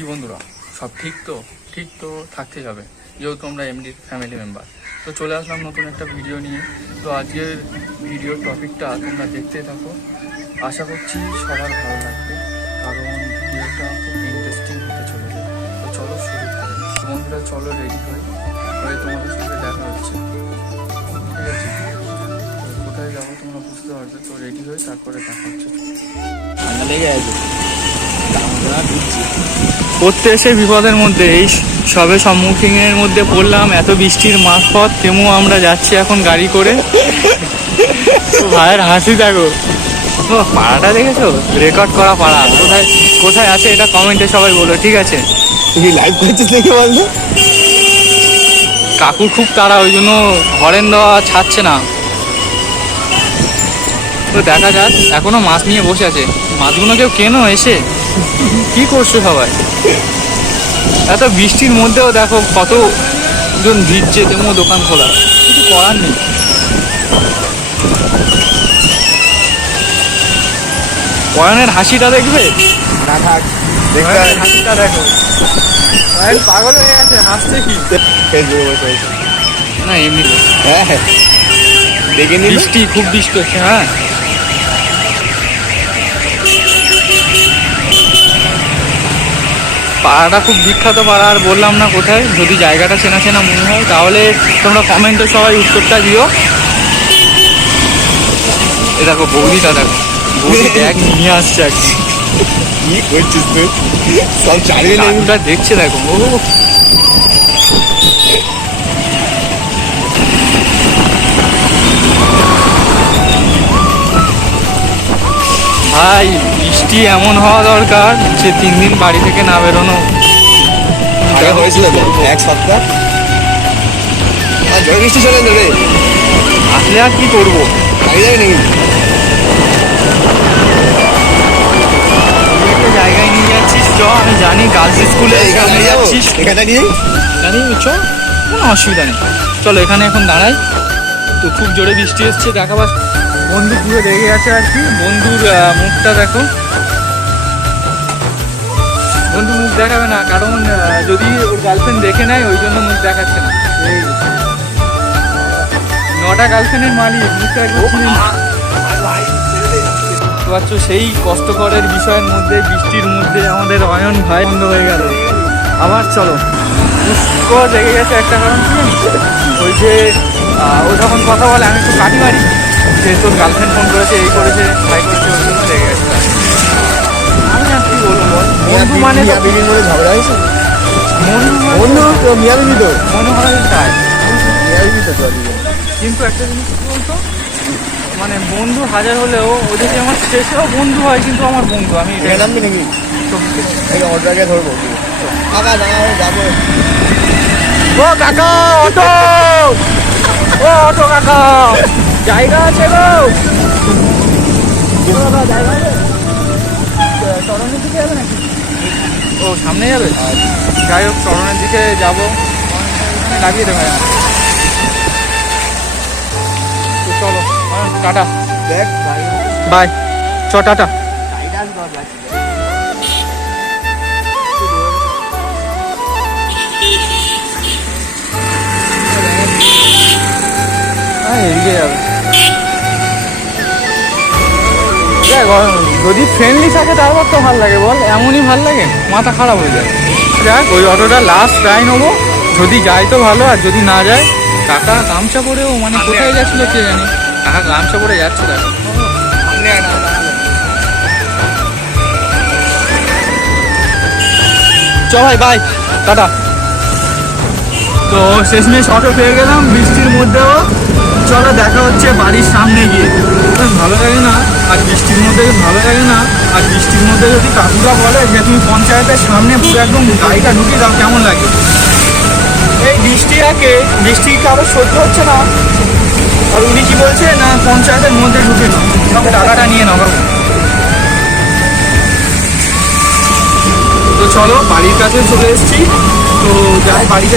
কি বন্ধুরা, সব ঠিক তো? ঠিক তো থাকতে যাবে, যেহেতু আমরা এমডির ফ্যামিলি মেম্বার। তো চলে আসলাম নতুন একটা ভিডিও নিয়ে। তো আজকের ভিডিওর টপিকটা তোমরা দেখতে থাকো, আশা করছি সবার ভালো লাগবে, কারণ ভিডিওটা খুব ইন্টারেস্টিং হতে চলেছে। তো চলো শুরু করি বন্ধুরা, চলো রেডি হয়ে তোমাদের সাথে দেখা হচ্ছে, ঠিক আছে? তো কোথায় যাবো তোমরা বুঝতে পারবে, তো রেডি হয়ে তারপরে দেখা হচ্ছে। ঠান্ডা লেগে আছে, পড়তে এসে বিপদের মধ্যে এই সবে সম্মুখীনের মধ্যে পড়লাম। এত বৃষ্টির মাঝপথ তেমু আমরা যাচ্ছি এখন গাড়ি করে। তো ভাইয়ের হাসি দেখো, ও পাড়াটা দেখেছো? রেকর্ড করা পাড়া। কোথায় কোথায় আছে এটা কমেন্টে সবাই বলো, ঠিক আছে? তুই লাইভ করছিস নাকি বলতো? কাকুর খুব তাড়া, ওই জন্য হরেন দেওয়া ছাড়ছে না। তো দেখা যাক, এখনো মাছ নিয়ে বসে আছে। মাছগুলো কেউ কেনো এসে কি করছো সবাই? এত বৃষ্টির মধ্যেও দেখো কতজন ভিজছে, তেমন দোকান খোলা, কিছু করার নেই। অয়নের হাসিটা দেখবে, না থাক, অয়নের হাসিটা দেখো। অয়ন পাগল হয়ে গেছে, হাসছে কি ফেসবুকে বসে আছে। না এমনি হ্যাঁ হ্যাঁ, দেখে নিবি। বৃষ্টি, খুব বৃষ্টি হচ্ছে। হ্যাঁ, পাড়াটা খুব বিখ্যাত পাড়া, আর বললাম না কোথায়। যদি জায়গাটা চেনা চেনা মনে হয় তাহলে তোমরা কমেন্টে সবাই উত্তরটা দিও। এ দেখো বৌদিটা, দেখো বৌদি ব্যাগ নিয়ে আসছে একদম। কি করছিস তুই? সব চালিয়ে নেবি। কাকুটা দেখছে দেখো। ও ভাই, বৃষ্টি এমন হওয়া দরকার যে 3 দিন বাড়ি থেকে না বেরোনো। আগে হয়েছিল তো এক সপ্তাহ, আর ঝড় বৃষ্টি চলে এলো রে। আসলে আর কি করবো? বাড়ি যাবি নাকি? তুই একটা জায়গায় নিয়ে যাচ্ছিস, চ। আমি জানি গার্লস স্কুলে এখানে নিয়ে যাবো, যাচ্ছিস, এখানটা নিয়ে জানি, চ, কোনো অসুবিধা নেই। চলো এখানে এখন দাঁড়াই। তো খুব জোরে বৃষ্টি এসছে, দেখাবার বন্ধু পুরো রেগে গেছে আর কি। বন্ধুর মুখটা দেখো, বন্ধু মুখ দেখাবে না, কারণ যদি ওর গার্লফ্রেন্ড দেখে নেয় ওই জন্য মুখ দেখাচ্ছে না। এই 9টা গার্লফ্রেন্ডের মালিক, মুখটা একদম চিনি না। তো পাচ্ছ, সেই কষ্টকরের বিষয়ের মধ্যে, বৃষ্টির মধ্যে আমাদের অয়ন ভাই বন্ধ হয়ে গেল। আবার চলো, পুষ্প লেগে গেছে একটা কারণ কি জানিস? ওই যে ও যখন কথা বলে আমি একটু কাটি মারি, যে তোর গার্লফ্রেন্ড ফোন করেছে, এই করেছে, ভাই করেছে, ওই জন্য লেগে গেছে। আমি আর কি বলবো বল, বন্ধু মানে তো বিবির মধ্যে ঝগড়া হয়েছে। বন্ধু তো মিয়া বিবি তো মনে হয় তাই। মিয়া বিবি তো তোর দিকে। কিন্তু একটা জিনিস কি বলতো, মানে বন্ধু হাজার হলেও ও যদি আমার শেষেও বন্ধু হয়, কিন্তু আমার বন্ধু। আমি এখানে নামবি নাকি? এই অটোটাকে ধরবো। কাকা দাঁড়াও, যাবো। ও কাকা, অটো, ও অটো কাকা, জায়গা আছে গো? জায়গা আছে? চরণের দিকে যাবে নাকি? ও সামনে যাবে? যাই হোক, চরণের দিকে যাবো, এখানে লাগিয়ে দেবে। তো চলো, টাটা, দেখ বাই, চ, টাটা। হ্যাঁ, এদিকে যাবে। দেখ, যদি ফ্রেন্ডলি থাকে তারপর তো ভালো লাগে বল, এমনই ভালো লাগে, মাথা খারাপ হয়ে যায়। যাক, ওই অটোটা লাস্ট ট্রাই নেবো, যদি যায় তো ভালো, আর যদি না যায়, কাকা গামছা পরেও, মানে কোথায় যাচ্ছিল কে জানি, কাকা গামছা পরে যাচ্ছে। দেখো চ ভাই, বাই, টাটা। তো শেষমেশ অটো পেয়ে গেলাম বৃষ্টির মধ্যেও। চলো দেখা হচ্ছে বাড়ির সামনে গিয়ে। ভালো লাগে না, আর বৃষ্টির মধ্যে ভালো লাগে না, আর বৃষ্টির মধ্যে যদি কাকুরা বলে যে তুমি পঞ্চায়েতের সামনে পুরো একদম গাড়িটা ঢুকিয়ে দাও, কেমন লাগে? এই বৃষ্টি কারো সহ্য হচ্ছে না, আর উনি কি বলছে না, পঞ্চায়েতের মধ্যে ঢুকে নাও, টাকাটা নিয়ে নাও। তো চলো, বাড়ির কাছে চলে এসেছি। তো বাড়িতে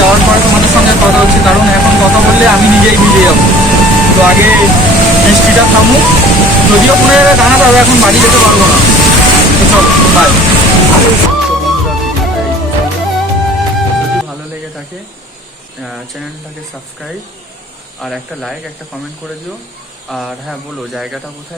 যাওয়ার পরে তোমাদের সঙ্গে কথা হচ্ছে, কারণ এখন কথা বললে আমি নিজেই ভিজে যাবো। তো আগে বৃষ্টিটা থামুক, যদিও কোনো জায়গায় দাঁড়াতে হবে, এখন বাড়ি যেতে পারবো না। তো চলো, বাই। চ্যানেলটাকে সাবস্ক্রাইব আর একটা লাইক একটা কমেন্ট করে দিও। আর হ্যাঁ বলো জায়গাটা কোথায়।